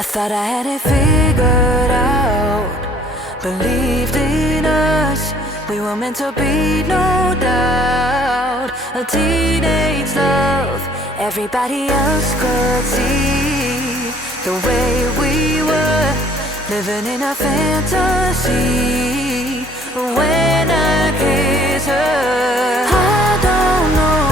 I thought I had it figured out, believed in us, we were meant to be, no doubt. A teenage love, everybody else could see the way we were, living in a fantasy. When I kiss her, I don't know